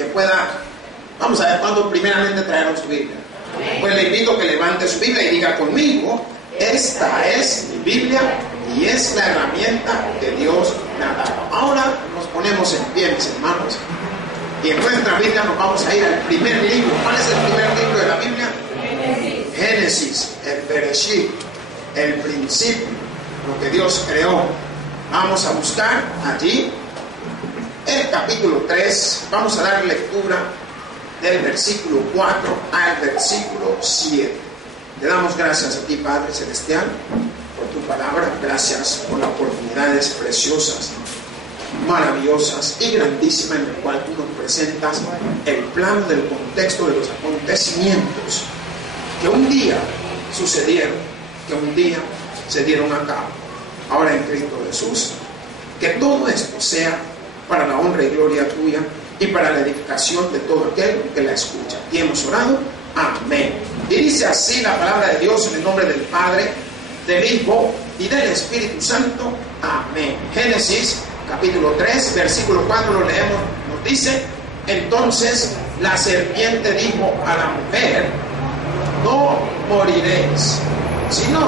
que pueda, vamos a ver cuándo primeramente trajeron su Biblia. Pues le invito a que levante su Biblia y diga conmigo: esta es mi Biblia y es la herramienta que Dios me ha dado. Ahora nos ponemos en pie, mis hermanos, y en nuestra Biblia nos vamos a ir al primer libro. ¿Cuál es el primer libro de la Biblia? Génesis, el Bereshit, el principio, lo que Dios creó. Vamos a buscar allí el capítulo 3, vamos a dar lectura del versículo 4 al versículo 7. Te damos gracias a ti, Padre Celestial, por tu palabra. Gracias por las oportunidades preciosas, maravillosas y grandísimas en el cual tú nos presentas el plano del contexto de los acontecimientos que un día sucedieron, que un día se dieron a cabo. Ahora en Cristo Jesús, que todo esto sea para la honra y gloria tuya y para la edificación de todo aquel que la escucha. Y hemos orado. Amén. Y dice así la palabra de Dios en el nombre del Padre, del Hijo y del Espíritu Santo. Amén. Génesis capítulo 3, versículo 4 lo leemos. Nos dice: entonces la serpiente dijo a la mujer: no moriréis, sino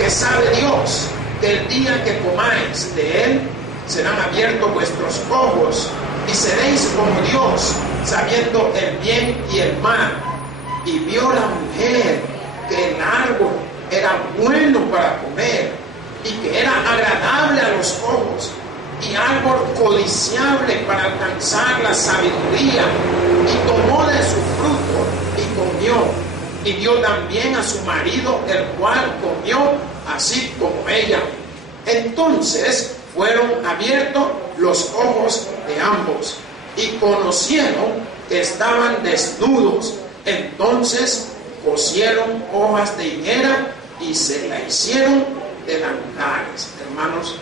que sabe Dios que el día que comáis de él serán abiertos vuestros ojos y seréis como Dios, sabiendo el bien y el mal. Y vio la mujer que el árbol era bueno para comer y que era agradable a los ojos y árbol codiciable para alcanzar la sabiduría, y tomó de su fruto y comió, y dio también a su marido, el cual comió así como ella. Entonces fueron abiertos los ojos de ambos y conocieron que estaban desnudos. Entonces cosieron hojas de higuera y se la hicieron delantales. Hermanos,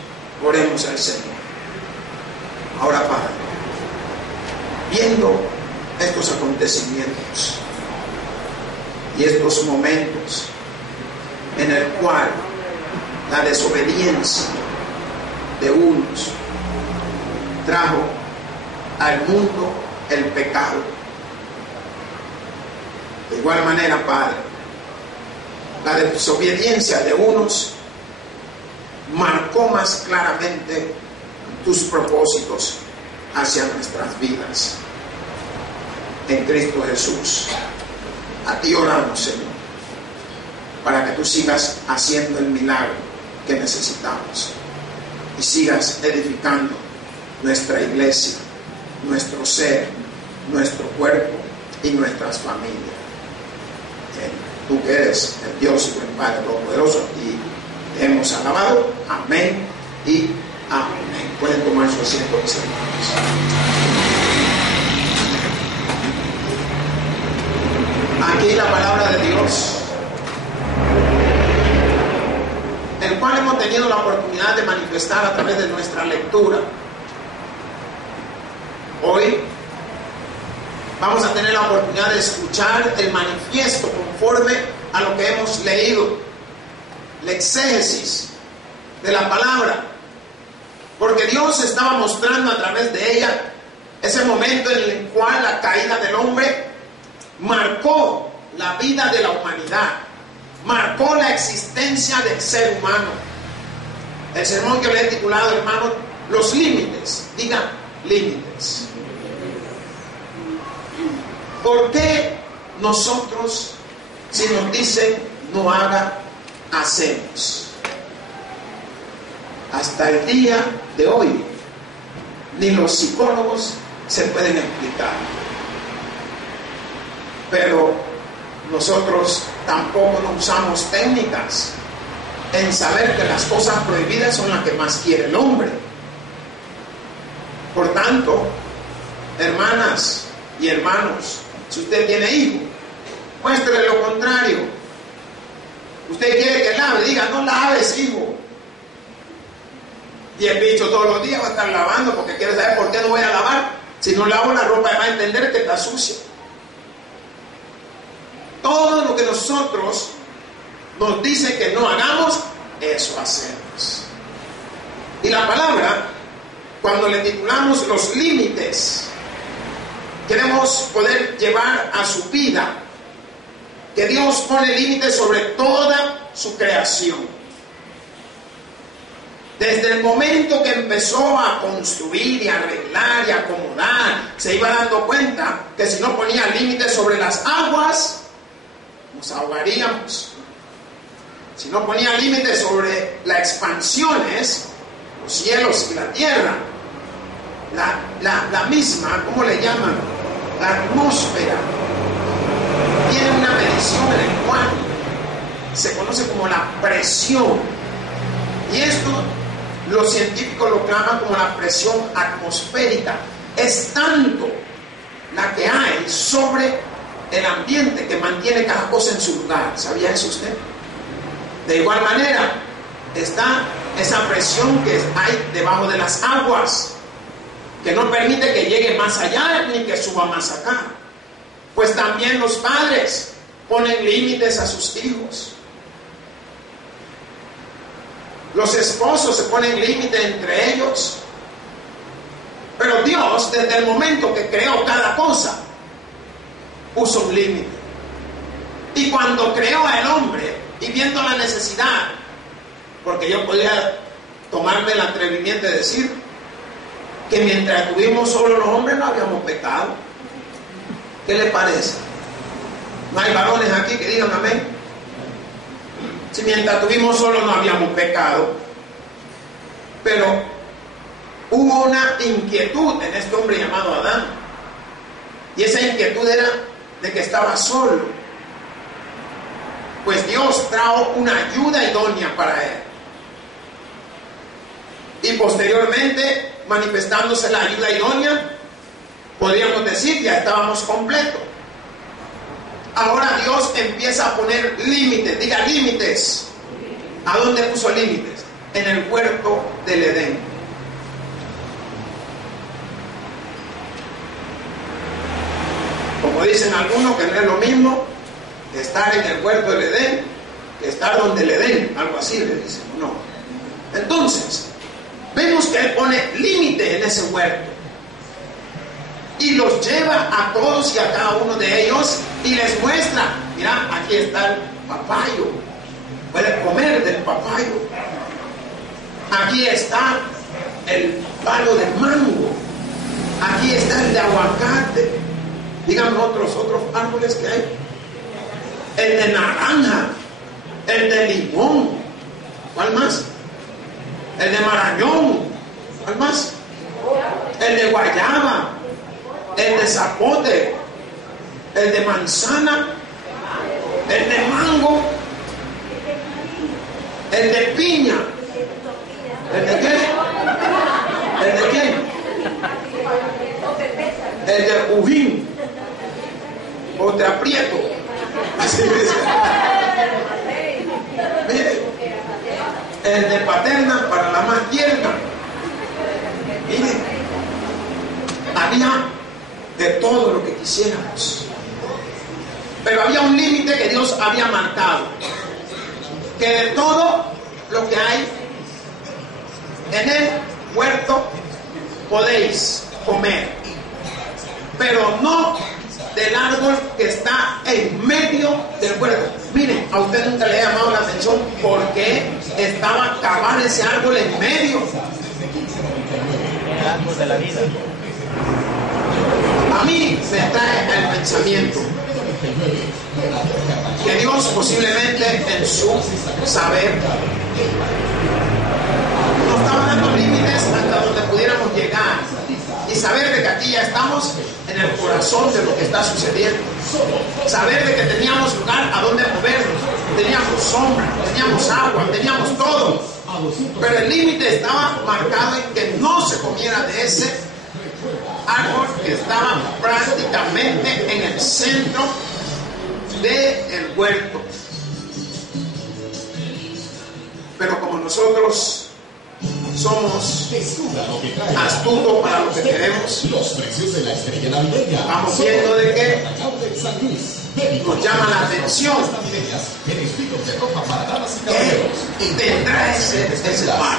oremos al Señor. Ahora, Padre, viendo estos acontecimientos y estos momentos en el cual la desobediencia de unos trajo al mundo el pecado, de igual manera, Padre, la desobediencia de unos marcó más claramente tus propósitos hacia nuestras vidas. En Cristo Jesús, a ti oramos, Señor, para que tú sigas haciendo el milagro que necesitamos y sigas edificando nuestra iglesia, nuestro ser, nuestro cuerpo y nuestras familias. Tú que eres el Dios y el Padre Todopoderoso, y te hemos alabado. Amén y amén. Pueden tomar su asiento, mis hermanos. Aquí la palabra de Dios, el cual hemos tenido la oportunidad de manifestar a través de nuestra lectura. Hoy vamos a tener la oportunidad de escuchar el manifiesto conforme a lo que hemos leído, la exégesis de la palabra, porque Dios estaba mostrando a través de ella ese momento en el cual la caída del hombre marcó la vida de la humanidad, marcó la existencia del ser humano. El sermón que le he titulado, hermano, los límites. Diga, límites. ¿Por qué nosotros, si nos dicen no haga, hacemos? Hasta el día de hoy, ni los psicólogos se pueden explicar. Pero nosotros tampoco no usamos técnicas en saber que las cosas prohibidas son las que más quiere el hombre. Por tanto, hermanas y hermanos, si usted tiene hijo, muéstrele lo contrario. Usted quiere que lave, diga, no laves, hijo. Y el bicho todos los días va a estar lavando porque quiere saber por qué no voy a lavar. Si no lavo la ropa, va a entender que está sucia. Todo lo que nosotros nos dice que no hagamos, eso hacemos. Y la palabra, cuando le titulamos los límites, queremos poder llevar a su vida, que Dios pone límites sobre toda su creación. Desde el momento que empezó a construir y arreglar y acomodar, se iba dando cuenta que si no ponía límites sobre las aguas, nos ahogaríamos. Si no ponía límites sobre las expansiones, los cielos y la tierra, la misma, ¿cómo le llaman? La atmósfera tiene una medición en el cual se conoce como la presión. Y esto los científicos lo llaman como la presión atmosférica. Es tanto la que hay sobre el ambiente que mantiene cada cosa en su lugar. ¿Sabía eso usted? De igual manera está esa presión que hay debajo de las aguas, que no permite que llegue más allá ni que suba más acá. Pues también los padres ponen límites a sus hijos. Los esposos se ponen límites entre ellos. Pero Dios, desde el momento que creó cada cosa, puso un límite. Y cuando creó al hombre, y viendo la necesidad, porque yo podía tomarme el atrevimiento de decir que mientras estuvimos solo los hombres no habíamos pecado. ¿Qué le parece? ¿No hay varones aquí que digan amén? Si mientras estuvimos solos no habíamos pecado. Pero hubo una inquietud en este hombre llamado Adán. Y esa inquietud era de que estaba solo. Pues Dios trajo una ayuda idónea para él. Y posteriormente, manifestándose la ayuda idónea, podríamos decir, ya estábamos completos. Ahora Dios empieza a poner límites, diga límites. ¿A dónde puso límites? En el huerto del Edén. Como dicen algunos, que no es lo mismo estar en el huerto del Edén que estar donde el Edén, algo así le dicen, no. Entonces, vemos que Él pone límite en ese huerto y los lleva a todos y a cada uno de ellos y les muestra, mira, aquí está el papayo, puedes comer del papayo, aquí está el palo de mango, aquí está el de aguacate, díganme otros árboles que hay, el de naranja, el de limón, ¿cuál más? El de marañón, ¿cuál más? El de guayaba, el de zapote, el de manzana, el de mango, el de piña, ¿el de qué? ¿El de qué? El de ujín, o de aprieto, así dice. Mire, el de paterna para la más tierna. Mire, había de todo lo que quisiéramos, pero había un límite que Dios había marcado, que de todo lo que hay en el huerto podéis comer, pero no del árbol que está en medio del huerto. Miren, a usted nunca le ha llamado la atención por qué estaba acabado ese árbol en medio. El árbol de la vida. A mí me trae el pensamiento que Dios posiblemente en su saber nos estaba dando límites hasta donde pudiéramos llegar y saber de que aquí ya estamos en el corazón de lo que está sucediendo, saber de que teníamos lugar a donde movernos, teníamos sombra, teníamos agua, teníamos todo, pero el límite estaba marcado en que no se comiera de ese árbol que estaba prácticamente en el centro del huerto. Pero como nosotros somos astutos para lo que queremos, vamos viendo de que nos llama la atención. ¿Qué tendrá ese par?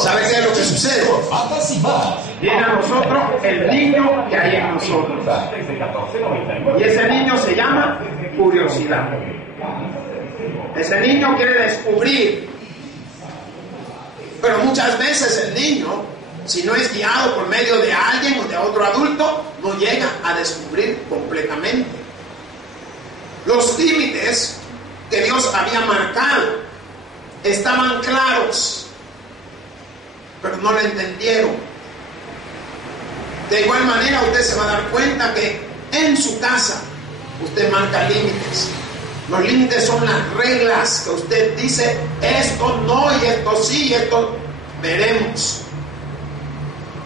¿Sabe qué es lo que sucede? Viene a nosotros el niño que hay en nosotros. Y ese niño se llama curiosidad. Ese niño quiere descubrir. Pero muchas veces el niño, si no es guiado por medio de alguien o de otro adulto, no llega a descubrir completamente. Los límites que Dios había marcado estaban claros, pero no lo entendieron. De igual manera, usted se va a dar cuenta que en su casa usted marca límites. Los límites son las reglas que usted dice, esto no y esto sí y esto veremos.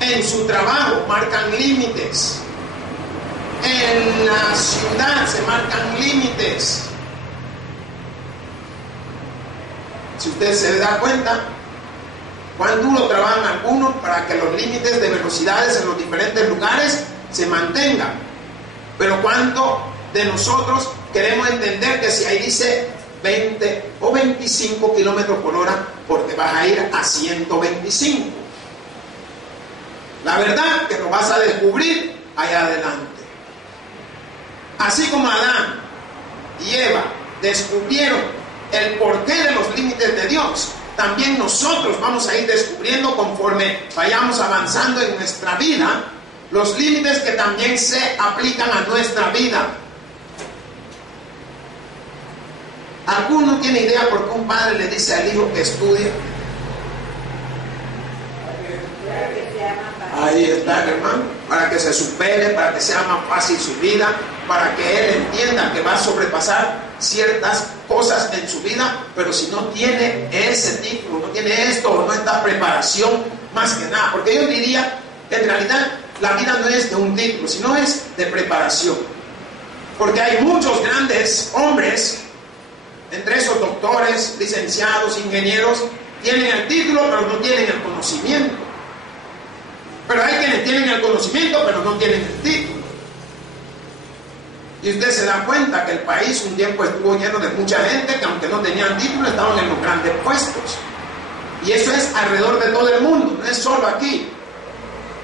En su trabajo marcan límites. En la ciudad se marcan límites. Si usted se da cuenta, cuán duro trabajan algunos para que los límites de velocidades en los diferentes lugares se mantengan. Pero cuánto de nosotros queremos entender que si ahí dice 20 o 25 kilómetros por hora, porque vas a ir a 125. La verdad que lo vas a descubrir allá adelante. Así como Adán y Eva descubrieron el porqué de los límites de Dios, también nosotros vamos a ir descubriendo conforme vayamos avanzando en nuestra vida los límites que también se aplican a nuestra vida. ¿Alguno tiene idea por qué un padre le dice al hijo que estudie? Ahí está, hermano, para que se supere, para que sea más fácil su vida, para que él entienda que va a sobrepasar ciertas cosas en su vida, pero si no tiene ese título, no tiene esto, o no esta preparación, más que nada, porque yo diría, en realidad, la vida no es de un título, sino es de preparación, porque hay muchos grandes hombres, entre esos doctores, licenciados, ingenieros, tienen el título, pero no tienen el conocimiento. Pero hay quienes tienen el conocimiento, pero no tienen el título. Y usted se da cuenta que el país un tiempo estuvo lleno de mucha gente que aunque no tenían título, estaban en los grandes puestos. Y eso es alrededor de todo el mundo, no es solo aquí.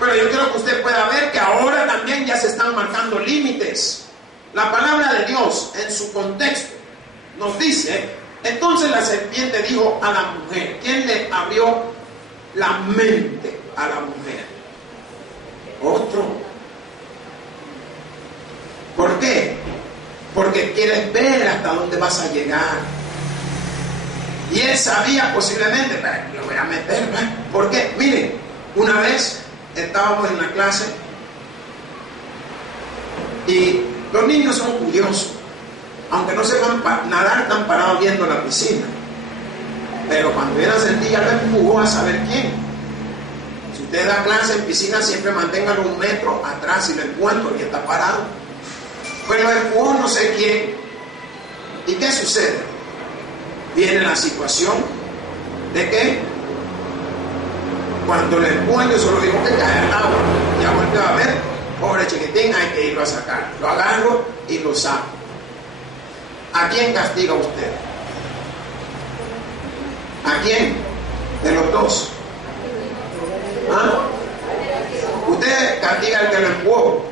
Pero yo quiero que usted pueda ver que ahora también ya se están marcando límites. La palabra de Dios en su contexto nos dice, entonces la serpiente dijo a la mujer, ¿quién le abrió la mente a la mujer? Otro. ¿Por qué? Porque quieres ver hasta dónde vas a llegar. Y él sabía posiblemente, pero lo voy a meter, ¿verdad? ¿Por qué? Miren, una vez estábamos en la clase y los niños son curiosos. Aunque no sepan nadar, están parados viendo la piscina. Pero cuando viene a sentir, ya lo empujó a saber quién. Si usted da clase en piscina, siempre manténgalo 1 metro atrás y lo empujan porque está parado. Pues lo empujó no sé quién. ¿Y qué sucede? Viene la situación de que cuando le empujan, yo solo digo que cae al agua. Ya volvió a ver, pobre chiquitín, hay que irlo a sacar. Lo agarro y lo saco. ¿A quién castiga usted? ¿A quién? De los dos. ¿Ah? Usted castiga al que lo empujó,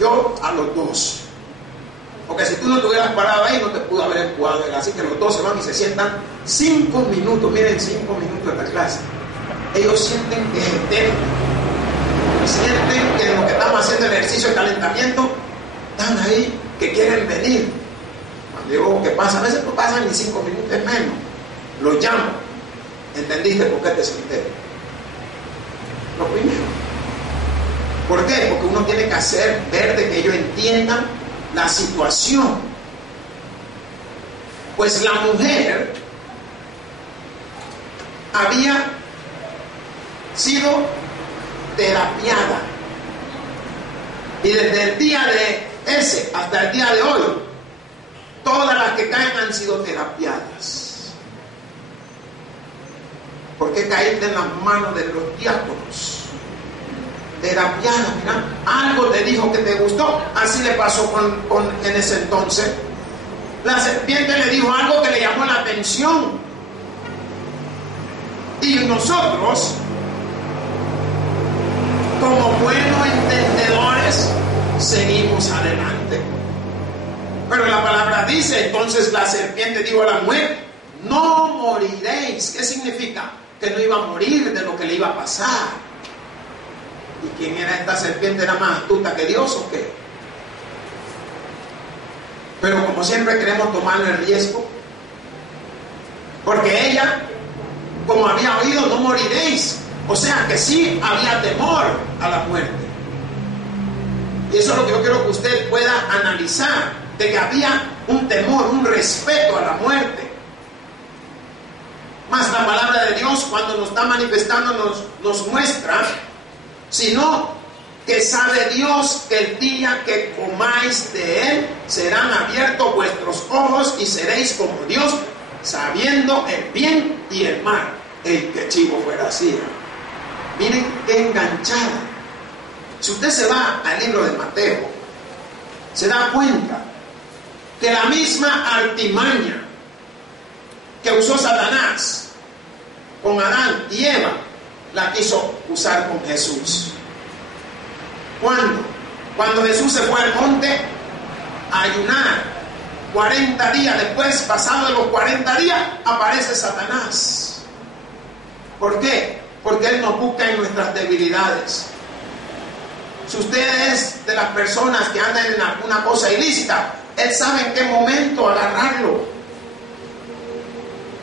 yo a los dos. Porque si tú no te hubieras parado ahí, no te pudo haber empujado él. Así que los dos se van y se sientan 5 minutos. Miren, 5 minutos de la clase. Ellos sienten que es eterno. Sienten que lo que estamos haciendo el ejercicio de calentamiento, están ahí, que quieren venir. Cuando digo que pasa, a veces no pasan ni 5 minutos, es menos. Los llamo. ¿Entendiste por qué te senté? Lo primero. ¿Por qué? Porque uno tiene que hacer ver de que ellos entiendan la situación. Pues la mujer había sido terapiada. Y desde el día de ese hasta el día de hoy, todas las que caen han sido terapiadas. ¿Por qué caíste en las manos de los diáconos? Terapiadas, mira, algo de le dijo que te gustó. Así le pasó en ese entonces. La serpiente le dijo algo que le llamó la atención. Y nosotros, como buenos entendedores, seguimos adelante. Pero la palabra dice, entonces la serpiente dijo a la mujer, no moriréis. ¿Qué significa? Que no iba a morir de lo que le iba a pasar. ¿Y quién era esta serpiente? ¿Era más astuta que Dios o qué? Pero como siempre queremos tomar el riesgo, porque ella, como había oído, no moriréis. O sea que sí había temor a la muerte. Y eso es lo que yo quiero que usted pueda analizar, de que había un temor, un respeto a la muerte. Mas la palabra de Dios, cuando nos está manifestando, nos muestra, sino que sabe Dios que el día que comáis de él, serán abiertos vuestros ojos y seréis como Dios, sabiendo el bien y el mal. El que chivo fuera así. Miren qué enganchada. Si usted se va al libro de Mateo, se da cuenta que la misma artimaña que usó Satanás con Adán y Eva, la quiso usar con Jesús. ¿Cuándo? Cuando Jesús se fue al monte a ayunar, 40 días después, pasado de los 40 días, aparece Satanás. ¿Por qué? Porque Él nos busca en nuestras debilidades. Si usted es de las personas que andan en alguna cosa ilícita, Él sabe en qué momento agarrarlo.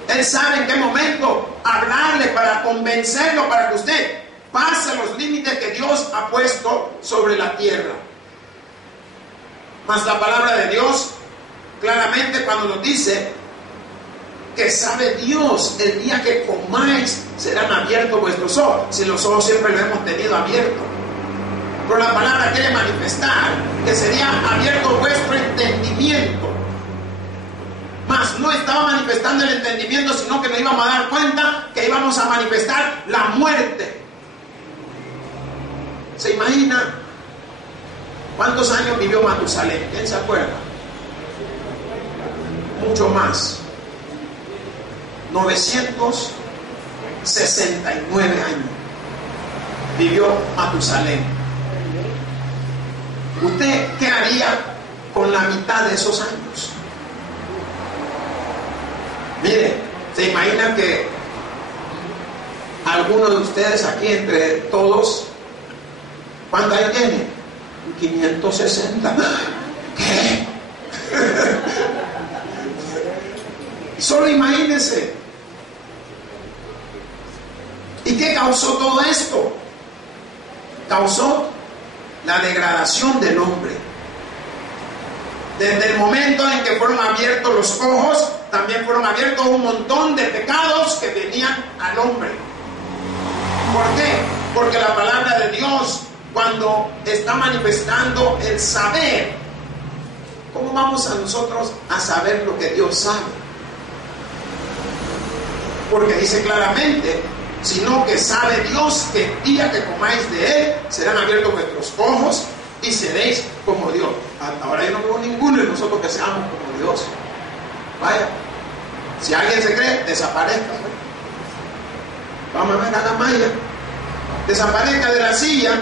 Él sabe en qué momento hablarle para convencerlo, para que usted pase los límites que Dios ha puesto sobre la tierra. Mas la palabra de Dios claramente cuando nos dice que sabe Dios el día que comáis serán abiertos vuestros ojos. Si los ojos siempre los hemos tenido abiertos, pero la palabra quiere manifestar que sería abierto vuestro entendimiento. Mas no estaba manifestando el entendimiento, sino que nos íbamos a dar cuenta que íbamos a manifestar la muerte. ¿Se imagina cuántos años vivió Matusalén? ¿Quién se acuerda? Mucho más. 969 años vivió Matusalén. ¿Usted qué haría con la mitad de esos años? Mire, ¿se imagina que algunos de ustedes aquí, entre todos, ¿cuántos años tienen? 560. ¿Qué? Solo imagínense. ¿Y qué causó todo esto? Causó la degradación del hombre. Desde el momento en que fueron abiertos los ojos, también fueron abiertos un montón de pecados que venían al hombre. ¿Por qué? Porque la palabra de Dios, cuando está manifestando el saber, ¿cómo vamos a nosotros a saber lo que Dios sabe? Porque dice claramente, sino que sabe Dios que el día que comáis de él, serán abiertos vuestros ojos y seréis como Dios. Ahora yo no veo ninguno de nosotros que seamos como Dios. Vaya, si alguien se cree, desaparezca. Vamos a ver a la Maya, desaparezca de la silla.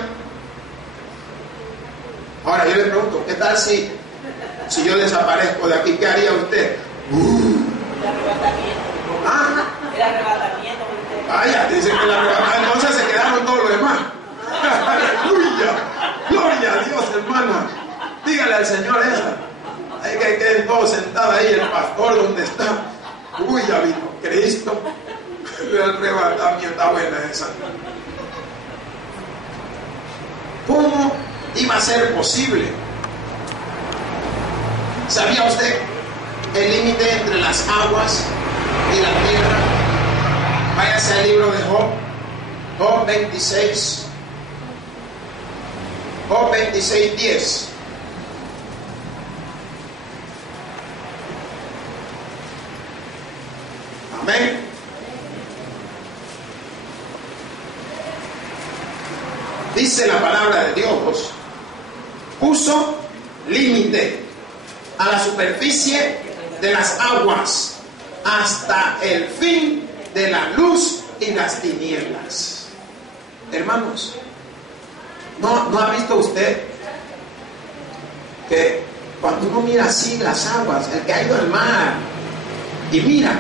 Ahora yo le pregunto, ¿qué tal si yo desaparezco de aquí? ¿Qué haría usted? El arrebatamiento. ¿Ah? El arrebatamiento. Vaya, dicen que el arrebatamiento. Entonces se quedaron todos los demás. ¡Aleluya! ¡Gloria a Dios, hermana! Dígale al Señor esa. Hay que queden todos sentados ahí, el pastor donde está. Uy, ya vino Cristo. El arrebatamiento está buena esa. ¿Cómo iba a ser posible? ¿Sabía usted el límite entre las aguas y la tierra? Váyase al libro de Job, Job 26, Job 26, 10. Amén. Dice la palabra de Dios puso límite a la superficie de las aguas hasta el fin de la luz y las tinieblas. Hermanos, ¿no ha visto usted que cuando uno mira así las aguas, el que ha ido al mar y mira,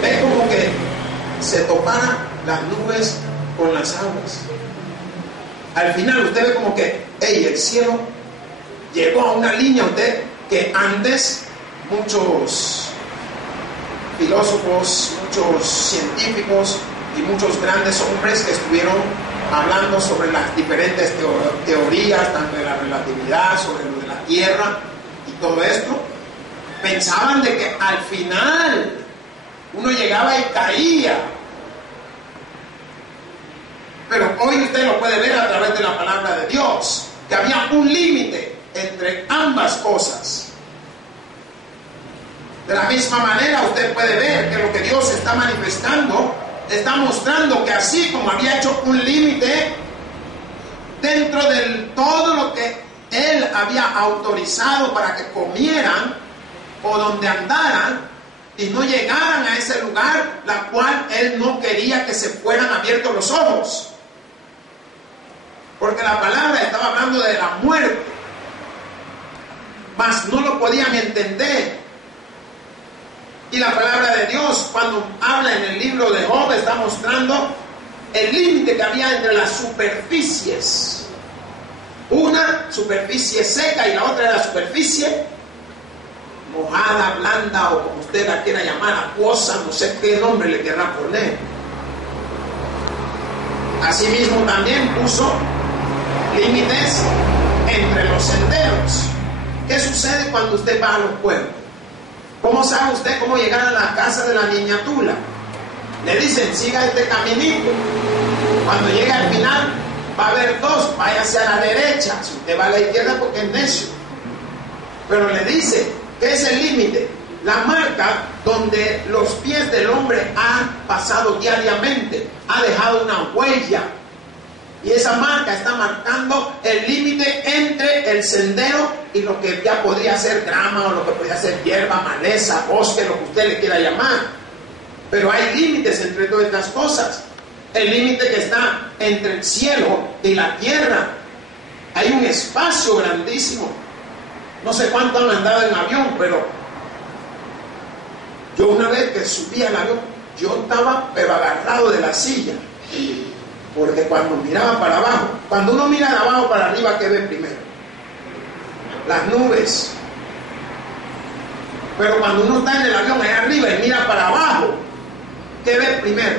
ve como que se toparan las nubes con las aguas? Al final usted ve como que, el cielo llegó a una línea usted que antes muchos filósofos, muchos científicos y muchos grandes hombres que estuvieron hablando sobre las diferentes teorías, tanto de la relatividad, sobre lo de la Tierra y todo esto, pensaban de que al final uno llegaba y caía. Pero hoy usted lo puede ver a través de la palabra de Dios, que había un límite entre ambas cosas. De la misma manera usted puede ver que lo que Dios está manifestando, está mostrando que así como había hecho un límite dentro de todo lo que Él había autorizado para que comieran o donde andaran y no llegaran a ese lugar, la cual Él no quería que se fueran abiertos los ojos. Porque la palabra estaba hablando de la muerte, mas no lo podían entender. Y la palabra de Dios, cuando habla en el libro de Job, está mostrando el límite que había entre las superficies. Una superficie seca y la otra era la superficie mojada, blanda o como usted la quiera llamar, acuosa, no sé qué nombre le querrá poner. Asimismo también puso límites entre los senderos. ¿Qué sucede cuando usted va a los pueblos? ¿Cómo sabe usted cómo llegar a la casa de la niña Tula? Le dicen, siga este caminito. Cuando llegue al final, va a haber dos, váyase a la derecha. Si usted va a la izquierda porque es necio. Pero le dice, ¿qué es el límite? La marca donde los pies del hombre han pasado diariamente, ha dejado una huella. Y esa marca está marcando el límite entre el sendero y lo que ya podría ser grama o lo que podría ser hierba, maleza, bosque, lo que usted le quiera llamar. Pero hay límites entre todas estas cosas. El límite que está entre el cielo y la tierra. Hay un espacio grandísimo. No sé cuánto han andado en avión, pero yo una vez que subí al avión, yo estaba pero agarrado de la silla. Porque cuando miraba para abajo, cuando uno mira de abajo para arriba, ¿qué ve primero? Las nubes. Pero cuando uno está en el avión allá arriba y mira para abajo, ¿qué ve primero?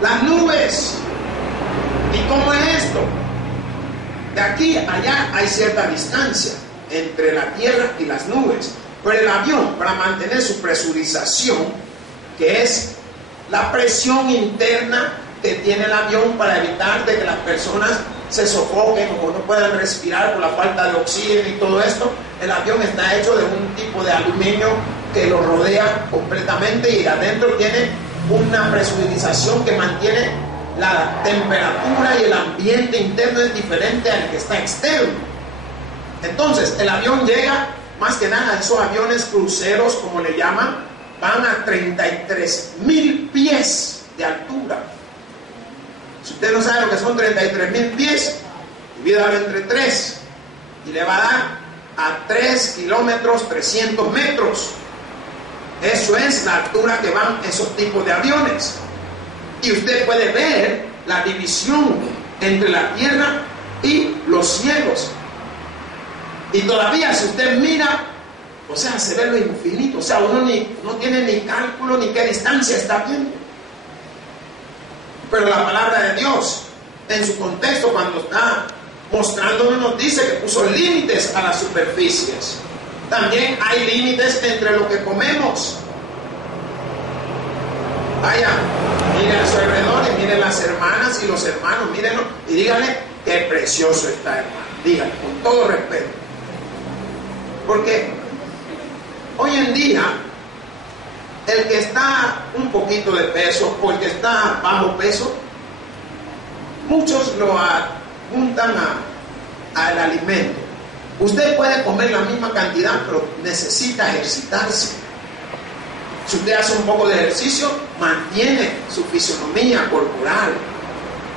Las nubes. ¿Y cómo es esto? De aquí a allá hay cierta distancia entre la tierra y las nubes. Pero el avión, para mantener su presurización, que es la presión interna que tiene el avión para evitar de que las personas se sofoquen o no puedan respirar por la falta de oxígeno y todo esto, el avión está hecho de un tipo de aluminio que lo rodea completamente y adentro tiene una presurización que mantiene la temperatura y el ambiente interno es diferente al que está externo. Entonces el avión llega, más que nada esos aviones cruceros como le llaman, van a 33,000 pies de altura. Si usted no sabe lo que son 33,000 pies, divídalo entre 3 y le va a dar a 3 kilómetros 300 metros. Eso es la altura que van esos tipos de aviones. Y usted puede ver la división entre la tierra y los cielos. Y todavía si usted mira, o sea, se ve lo infinito. O sea, uno no tiene ni cálculo ni qué distancia está viendo. Pero la palabra de Dios, en su contexto, cuando está mostrándonos, nos dice que puso límites a las superficies. También hay límites entre lo que comemos. Vaya, mire a su alrededor y mire las hermanas y los hermanos, mírenlo y díganle qué precioso está, hermano. Díganle, con todo respeto. Porque hoy en día, el que está un poquito de peso o el que está bajo peso, muchos lo apuntan al alimento. Usted puede comer la misma cantidad, pero necesita ejercitarse. Si usted hace un poco de ejercicio, mantiene su fisonomía corporal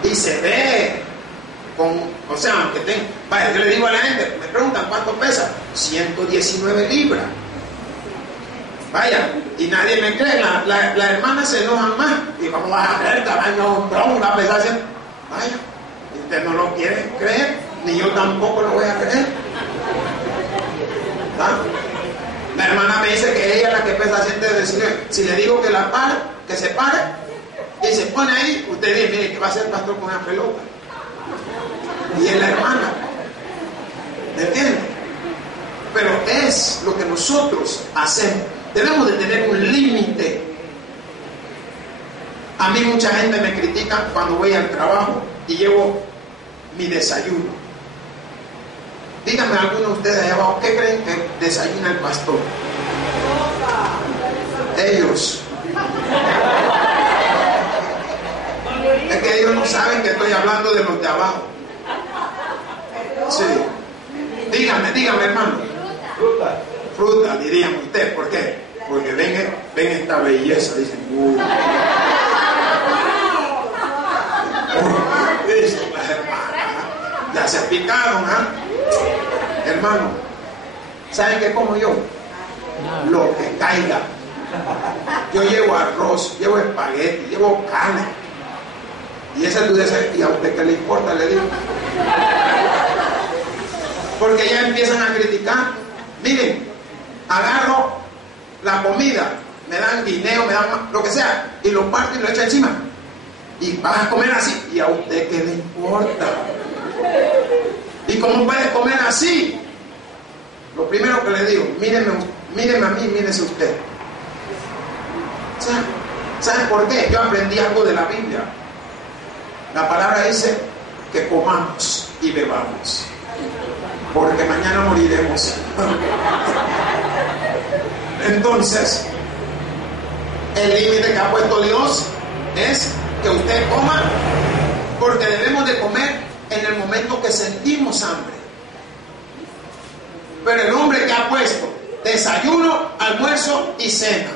y se ve con, o sea, aunque tenga, vaya, yo le digo a la gente, me preguntan cuánto pesa, 119 libras. Vaya, y nadie me cree, las hermanas se enojan más. Y ¿cómo vas a creer tamaño hombrón, una pesar 100? Vaya, usted no lo quiere creer, ni yo tampoco lo voy a creer. ¿Ah? La hermana me dice que ella es la que pesa 119. Si le digo que la pare, que se pare, y se pone ahí, usted dice, mire, ¿qué va a hacer el pastor con una pelota? Y es la hermana. ¿Me entiende? Pero es lo que nosotros hacemos. Debemos de tener un límite. A mí mucha gente me critica cuando voy al trabajo y llevo mi desayuno. Díganme algunos de ustedes allá abajo, ¿qué creen que desayuna el pastor? Ellos. Es que ellos no saben que estoy hablando de los de abajo. Sí. Dígame, hermano. Fruta, dirían ustedes. ¿Por qué? Porque ven esta belleza. Dicen, dicen las hermanas. Ya se picaron, ¿ah? Hermano, ¿saben qué como yo? Lo que caiga. Yo llevo arroz, llevo espagueti, llevo carne. Y esa tú dices, ¿y a usted qué le importa? Le digo. Porque ya empiezan a criticar. Miren, agarro la comida, me dan guineo, me dan lo que sea, y lo parto y lo echo encima. Y vas a comer así. ¿Y a usted qué le importa? ¿Y cómo puede comer así? Lo primero que le digo, míreme a mí, mírese usted. ¿Saben por qué? Yo aprendí algo de la Biblia. La palabra dice que comamos y bebamos, porque mañana moriremos. Entonces, el límite que ha puesto Dios es que usted coma, porque debemos de comer en el momento que sentimos hambre. Pero el hombre que ha puesto desayuno, almuerzo y cena.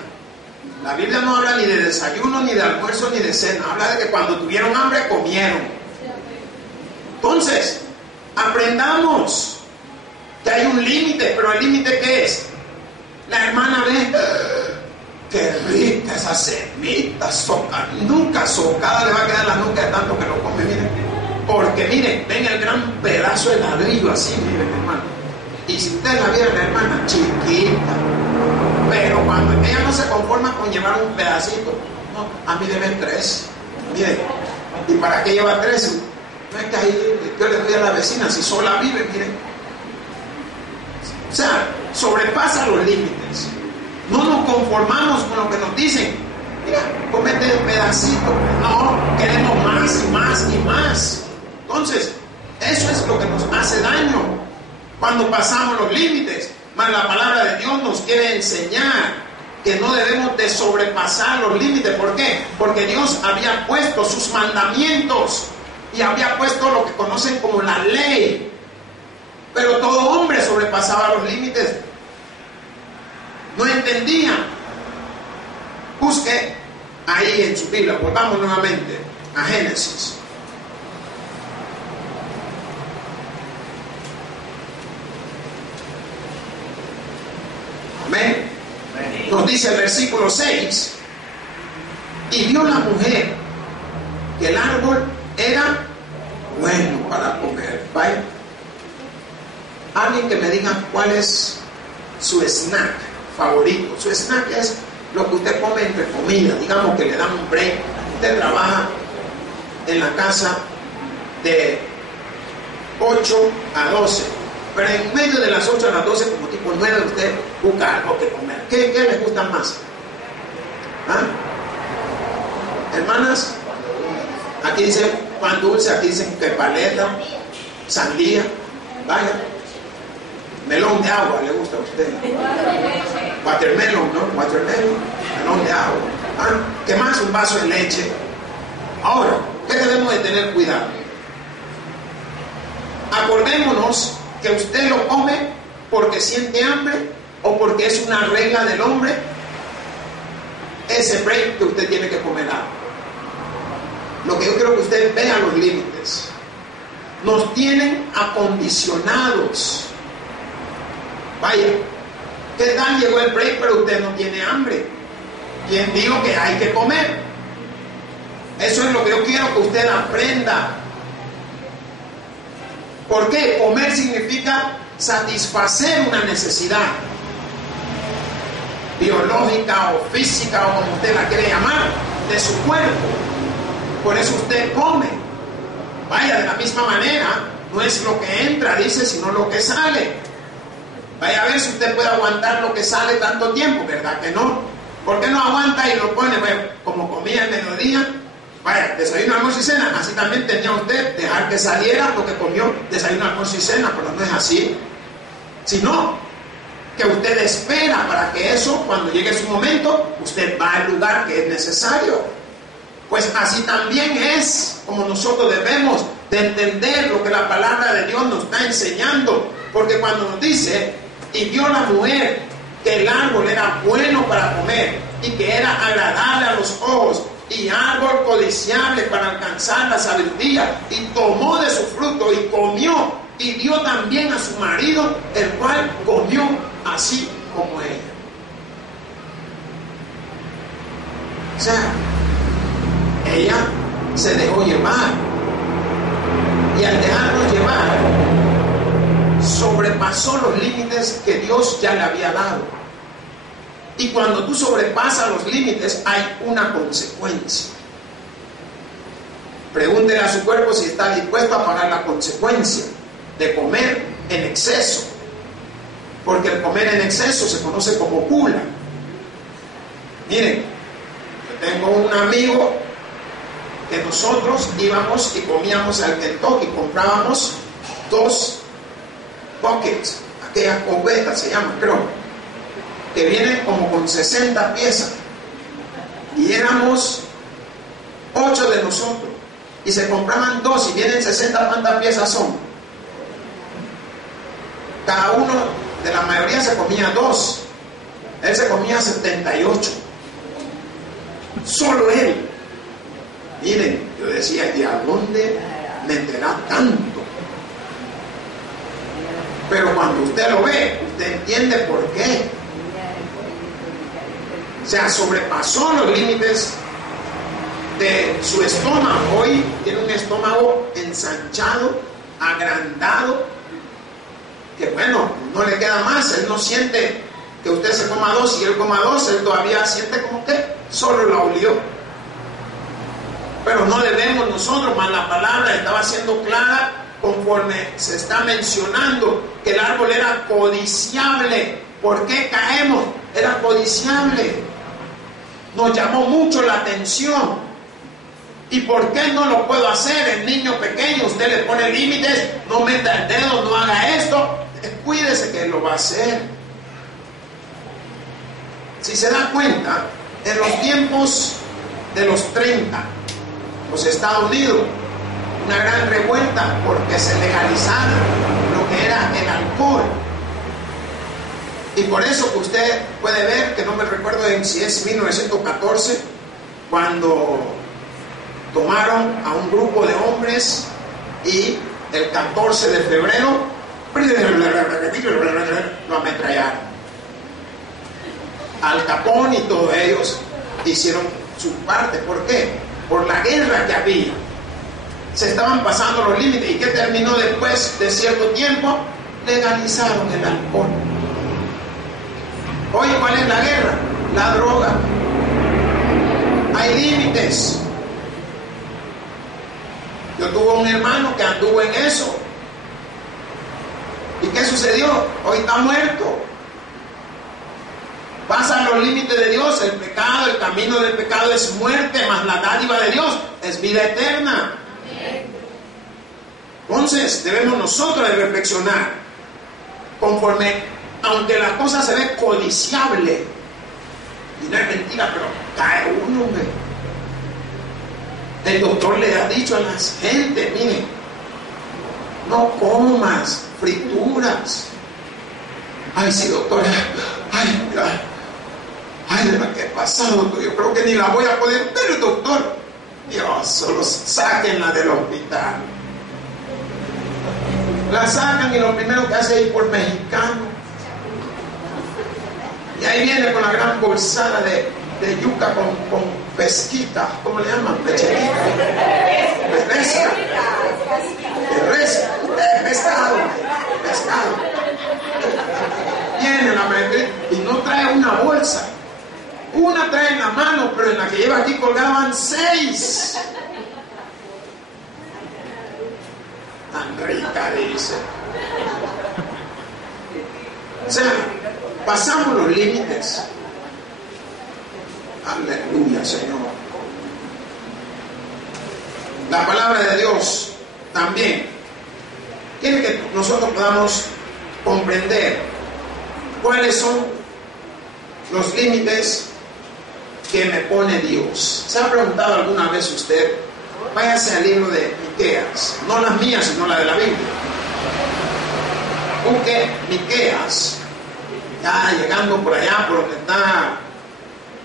La Biblia no habla ni de desayuno, ni de almuerzo, ni de cena. Habla de que cuando tuvieron hambre, comieron. Entonces, aprendamos que hay un límite, pero el límite ¿qué es? La hermana ve, qué rica esa semita, nunca socada le va a quedar la nuca de tanto que lo come, miren. Porque miren, ven el gran pedazo de ladrillo así, miren, hermano. Y si ustedes la vieran, la hermana, chiquita. Pero cuando ella no se conforma con llevar un pedacito, no, a mí deben 3. Miren, ¿y para qué lleva 3? No es que ahí yo le doy a la vecina, si sola vive, miren. O sea, sobrepasa los límites. No nos conformamos con lo que nos dicen. Mira, comete un pedacito. No, queremos más y más y más. Entonces, eso es lo que nos hace daño cuando pasamos los límites. Mas la palabra de Dios nos quiere enseñar que no debemos de sobrepasar los límites. ¿Por qué? Porque Dios había puesto sus mandamientos y había puesto lo que conocen como la ley. Pero todo hombre sobrepasaba los límites. No entendía. Busque ahí en su Biblia. Volvamos nuevamente a Génesis. Amén. Nos dice el versículo 6. Y vio la mujer que el árbol era bueno para comer. ¿Vale? Alguien que me diga cuál es su snack favorito. Su snack es lo que usted come entre comida. Digamos que le dan un break. Usted trabaja en la casa de 8 a 12. Pero en medio de las 8 a las 12, como tipo 9, usted busca algo que comer. ¿Qué les gusta más? ¿Ah? Hermanas, aquí dicen pan dulce, aquí dicen que paleta, sandía, vaya. Melón de agua, ¿le gusta a usted? Watermelon, ¿no? Watermelon, melón de agua. ¿Ah? ¿Qué más? Un vaso de leche. Ahora, ¿qué debemos de tener cuidado? Acordémonos que usted lo come porque siente hambre o porque es una regla del hombre, ese break que usted tiene que comer algo. Lo que yo quiero que usted vea los límites. Nos tienen acondicionados. Vaya, ¿qué tal llegó el break pero usted no tiene hambre? ¿Quién dijo que hay que comer? Eso es lo que yo quiero que usted aprenda. ¿Por qué? Comer significa satisfacer una necesidad biológica o física o como usted la quiere llamar, de su cuerpo. Por eso usted come. Vaya, de la misma manera, no es lo que entra, dice, sino lo que sale. Vaya a ver si usted puede aguantar lo que sale tanto tiempo, ¿verdad que no? ¿Por qué no aguanta y lo pone? Bueno, como comía al mediodía, vaya, desayuno, almuerzo y cena, así también tenía usted dejar que saliera lo que comió, desayuno, almuerzo y cena, pero no es así. Sino que usted espera para que eso, cuando llegue su momento, usted va al lugar que es necesario. Pues así también es como nosotros debemos de entender lo que la palabra de Dios nos está enseñando. Porque cuando nos dice, y vio la mujer que el árbol era bueno para comer y que era agradable a los ojos y árbol codiciable para alcanzar la sabiduría, y tomó de su fruto y comió, y dio también a su marido, el cual comió así como ella. O sea, ella se dejó llevar, y al dejarnos llevar sobrepasó los límites que Dios ya le había dado. Y cuando tú sobrepasas los límites hay una consecuencia. Pregúntele a su cuerpo si está dispuesto a pagar la consecuencia de comer en exceso, porque el comer en exceso se conoce como gula. Miren, yo tengo un amigo que nosotros íbamos y comíamos al Kentucky, comprábamos 2 buckets, aquellas cobetas se llaman, creo, que vienen como con 60 piezas, y éramos 8 de nosotros, y se compraban 2 y vienen 60, ¿cuántas piezas son? Cada uno, de la mayoría se comía 2, él se comía 78, solo él. Miren, yo decía, ¿y a dónde meterá tanto? Pero cuando usted lo ve, usted entiende por qué. O sea, sobrepasó los límites de su estómago. Hoy tiene un estómago ensanchado, agrandado, que bueno, no le queda más. Él no siente que usted se coma 2 y él coma 2, él todavía siente como que solo la olió. Pero no debemos nosotros, más la palabra estaba siendo clara conforme se está mencionando que el árbol era codiciable. ¿Por qué caemos? Era codiciable. Nos llamó mucho la atención. ¿Y por qué no lo puedo hacer? El niño pequeño, usted le pone límites, no meta el dedo, no haga esto. Cuídese que lo va a hacer. Si se da cuenta, en los tiempos de los 30, los Estados Unidos, una gran revuelta porque se legalizara lo que era el alcohol. Y por eso que usted puede ver, que no me recuerdo si es 1914, cuando tomaron a un grupo de hombres y el 14 de febrero lo ametrallaron. Al Capone y todos ellos hicieron su parte. ¿Por qué? Por la guerra que había. Se estaban pasando los límites. ¿Y qué terminó después de cierto tiempo? Legalizaron el alcohol. Oye, ¿cuál es la guerra? La droga. Hay límites. Yo tuve un hermano que anduvo en eso. ¿Y qué sucedió? Hoy está muerto. Pasan los límites de Dios. El pecado, el camino del pecado es muerte, mas la dádiva de Dios es vida eterna. Entonces debemos nosotros de reflexionar conforme, aunque la cosa se ve codiciable, y no es mentira, pero cae uno, hombre. El doctor le ha dicho a la gente, mire, no comas frituras. Ay, sí, doctora. Ay, mira. Ay, de la que he pasado, doctor. Yo creo que ni la voy a poder ver, doctor. Dios, solo sáquenla del hospital. La sacan y lo primero que hace es ir por mexicano. Y ahí viene con la gran bolsada de yuca con pesquita. ¿Cómo le llaman? Pechetita. Pescado. Viene la maestra y no trae una bolsa. Una trae en la mano, pero en la que lleva aquí colgaban 6. Tan rica, dice. O sea, pasamos los límites. Aleluya, Señor. La palabra de Dios también quiere que nosotros podamos comprender cuáles son los límites que me pone Dios. ¿Se ha preguntado alguna vez usted? Váyase al libro de Miqueas, no las mías, sino la de la Biblia. Busque Miqueas, ya llegando por allá, por donde está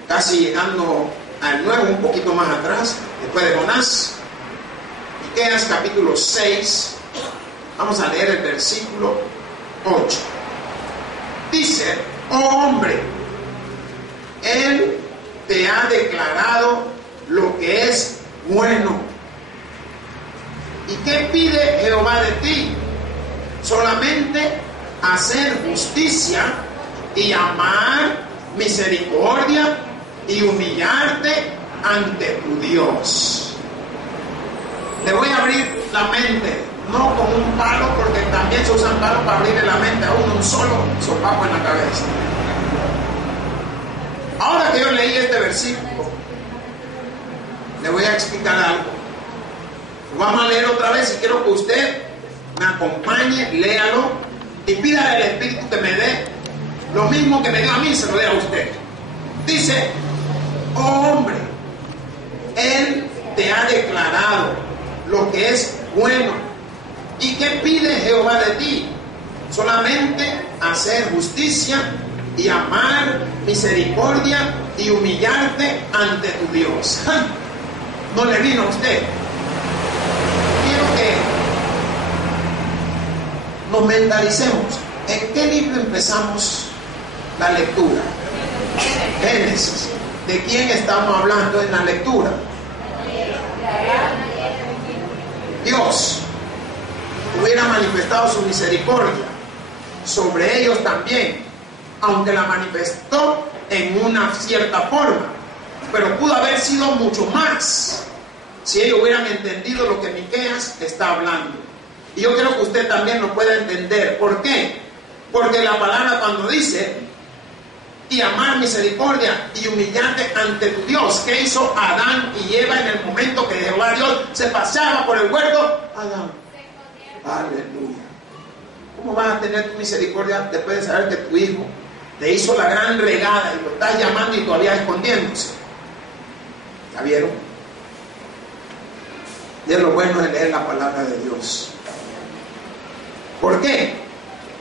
casi llegando al Nuevo, un poquito más atrás, después de Jonás. Miqueas capítulo 6, vamos a leer el versículo 8. Dice: oh hombre, Él te ha declarado lo que es bueno. ¿Y qué pide Jehová de ti? Solamente hacer justicia y amar misericordia y humillarte ante tu Dios. Le voy a abrir la mente, no con un palo, porque también se usan palos para abrirle la mente a uno, un solo sopapo en la cabeza. Ahora que yo leí este versículo, le voy a explicar algo. Lo vamos a leer otra vez y quiero que usted me acompañe, léalo y pídale al Espíritu que me dé lo mismo que me dio a mí, se lo dé a usted. Dice: oh hombre, Él te ha declarado lo que es bueno. ¿Y qué pide Jehová de ti? Solamente hacer justicia y amar misericordia y humillarte ante tu Dios. No le vino a usted. Quiero que nos mentalicemos. ¿En qué libro empezamos la lectura? Génesis. ¿De quién estamos hablando en la lectura? Dios hubiera manifestado su misericordia sobre ellos también, aunque la manifestó en una cierta forma, pero pudo haber sido mucho más si ellos hubieran entendido lo que Miqueas está hablando. Y yo creo que usted también lo pueda entender. ¿Por qué? Porque la palabra cuando dice y amar misericordia y humillarte ante tu Dios, ¿qué hizo Adán y Eva en el momento que Jehová Dios se paseaba por el huerto? Adán, aleluya. ¿Cómo vas a tener tu misericordia después de saber que tu hijo te hizo la gran regada y lo estás llamando y todavía escondiéndose? ¿Ya vieron? Y es lo bueno de leer la palabra de Dios. ¿Por qué?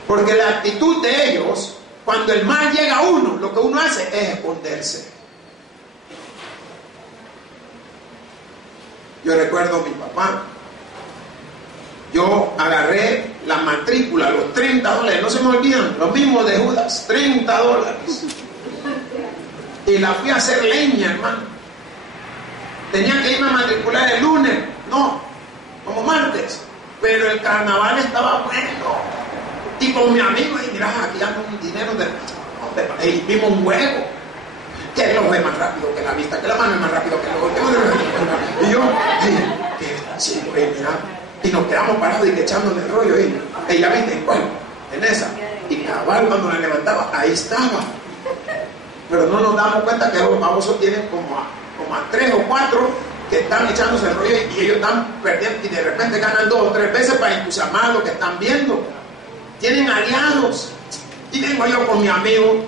Porque la actitud de ellos, cuando el mal llega a uno, lo que uno hace es esconderse. Yo recuerdo a mi papá. Yo agarré la matrícula, los $30, no se me olvidan, los mismos de Judas, $30. Y la fui a hacer leña, hermano. Tenía que irme a matricular el lunes, no, como martes. Pero el carnaval estaba bueno. Y con mi amigo, y mira, aquí ando un dinero y vimos un huevo. Que el ojo es más rápido que la vista, que la mano es más rápido que el ojo. Y yo, qué chido, mira. Y nos quedamos parados y echándole el rollo. Y ya viste, bueno, en esa. Y cabal, cuando la levantaba, ahí estaba. Pero no nos damos cuenta que los babosos tienen como a 3 o 4 que están echándose el rollo y ellos están perdiendo. Y de repente ganan 2 o 3 veces para entusiasmar lo que están viendo. Tienen aliados. Y vengo yo con mi amigo.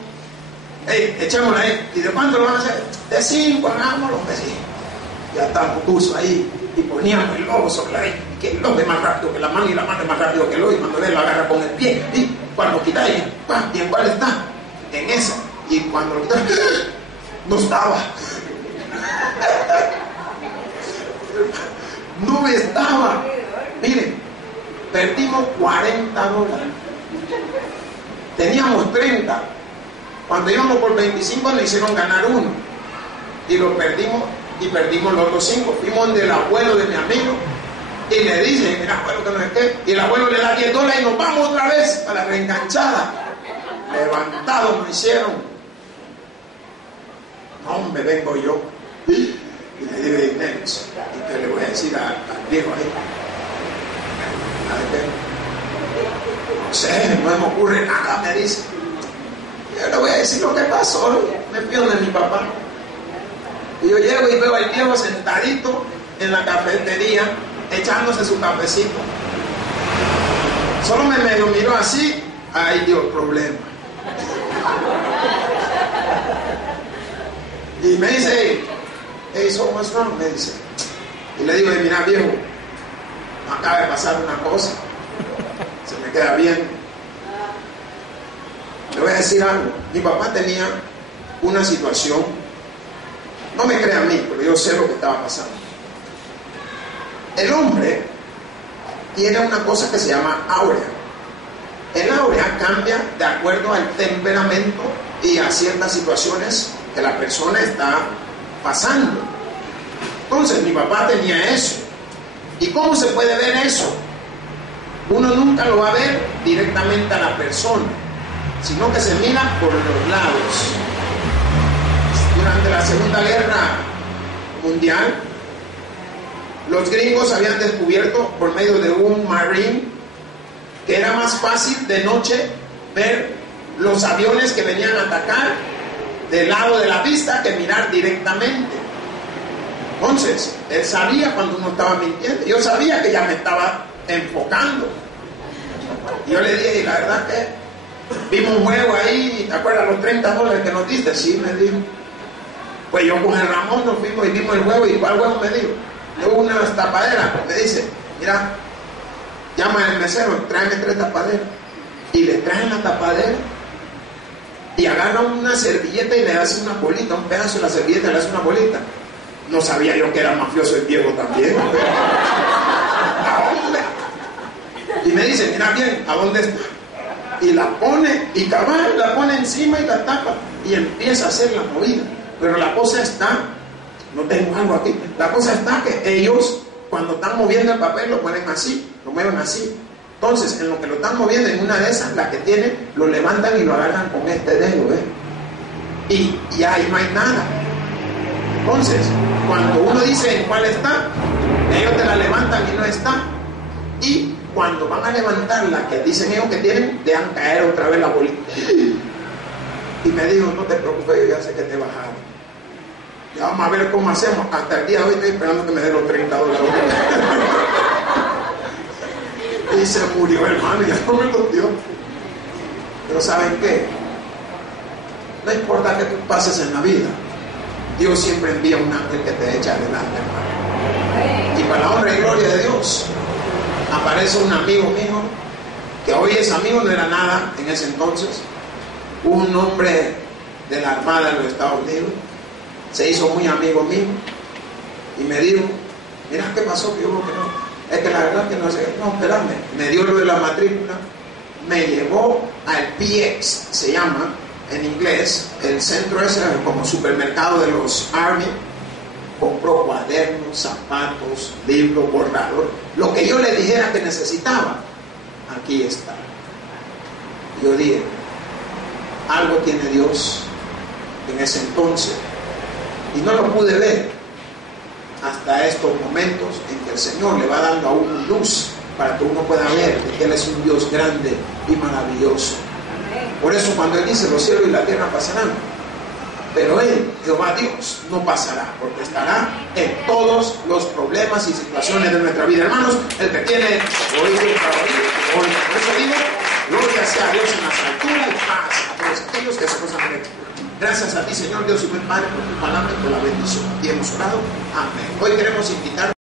Echémosla ahí. ¿Y de cuánto lo van a hacer? De 5, hagámoslo. De 5. Ya estamos curso ahí. Y poníamos el lobo sobre ahí. que el hombre es más rápido que la mano y la mano es más rápido que el ojo, y cuando ve lo agarra con el pie, y cuando quita ella, ¿y en cuál está? En esa. Y cuando lo quita, no estaba. No estaba. Miren, perdimos $40. Teníamos 30. Cuando íbamos por 25 nos hicieron ganar uno. Y lo perdimos, y perdimos los otros 5. Fuimos donde el abuelo de mi amigo y le dice, mira abuelo que no es que. Y el abuelo le da $10 y nos vamos otra vez a la reenganchada. Levantados nos hicieron. No, me vengo yo. Y le digo, ¿y qué le voy a decir al viejo ahí? No sé, no me ocurre nada, me dice. Yo le voy a decir lo que pasó. Me fui donde mi papá. Y yo llego y veo al viejo sentadito en la cafetería, echándose su cafecito. Solo me medio miró así. Ahí dio problema. Y me dice, hey, so what's wrong? Me dice. Y le digo, mira viejo, acaba de pasar una cosa. Se me queda bien. Le voy a decir algo. Mi papá tenía una situación. No me crea a mí, pero yo sé lo que estaba pasando. El hombre tiene una cosa que se llama áurea. El áurea cambia de acuerdo al temperamento y a ciertas situaciones que la persona está pasando. Entonces mi papá tenía eso. ¿Y cómo se puede ver eso? Uno nunca lo va a ver directamente a la persona, sino que se mira por los lados. Durante la Segunda Guerra Mundial, los gringos habían descubierto por medio de un marine que era más fácil de noche ver los aviones que venían a atacar del lado de la vista que mirar directamente. Entonces, él sabía cuando uno estaba mintiendo. Yo sabía que ya me estaba enfocando. Yo le dije, y la verdad que vimos un juego ahí, ¿te acuerdas los $30 que nos diste? Sí, me dijo. Pues yo con el Ramón nos fuimos y vimos el juego. ¿Y cuál juego me dijo? Yo una tapadera. Me dice, mira, llama al mesero, tráeme 3 tapaderas. Y le traen la tapadera. Y agarran una servilleta y le hacen una bolita, un pedazo de la servilleta y le hacen una bolita. No sabía yo que era mafioso el viejo también. Y me dice, mira bien, ¿a dónde está? Y la pone, y cabal, la pone encima y la tapa. Y empieza a hacer la movida. Pero la cosa está, no tengo algo aquí, la cosa está que ellos, cuando están moviendo el papel, lo ponen así, lo mueven así. Entonces, en lo que lo están moviendo, en una de esas, la que tiene, lo levantan y lo agarran con este dedo, y ahí no hay nada. Entonces, cuando uno dice en cuál está, ellos te la levantan y no está. Y cuando van a levantar la que dicen ellos que tienen, dejan caer otra vez la bolita. Y me dijo, no te preocupes, yo ya sé que te bajaron. Ya vamos a ver cómo hacemos. Hasta el día de hoy estoy esperando que me den los $30. Y se murió, hermano, y ya no me lo dio. Pero ¿saben qué? No importa que tú pases en la vida, Dios siempre envía un ángel que te echa adelante, hermano. Y para la honra y gloria de Dios, aparece un amigo mío, que hoy es amigo, no era nada en ese entonces, un hombre de la Armada de los Estados Unidos, se hizo muy amigo mío, y me dijo, mira qué pasó, que yo creo que no. Es que la verdad que no sé, no, espérame, me dio lo de la matrícula, me llevó al PX, se llama en inglés, el centro ese como supermercado de los Army, compró cuadernos, zapatos, libros, borrador, lo que yo le dijera que necesitaba, aquí está. Yo dije, algo tiene Dios en ese entonces, y no lo pude ver hasta estos momentos en que el Señor le va dando a uno luz para que uno pueda ver que Él es un Dios grande y maravilloso. Por eso cuando Él dice los cielos y la tierra pasarán, pero Él, Jehová Dios, no pasará, porque estará en todos los problemas y situaciones de nuestra vida. Hermanos, el que tiene oído para oír, oiga. Por eso digo, gloria sea a Dios en las alturas y paz a todos aquellos que se gozan de Él. Gracias a ti, Señor Dios y buen Padre, por tu palabra y por la bendición. Y hemos orado. Amén. Hoy queremos invitar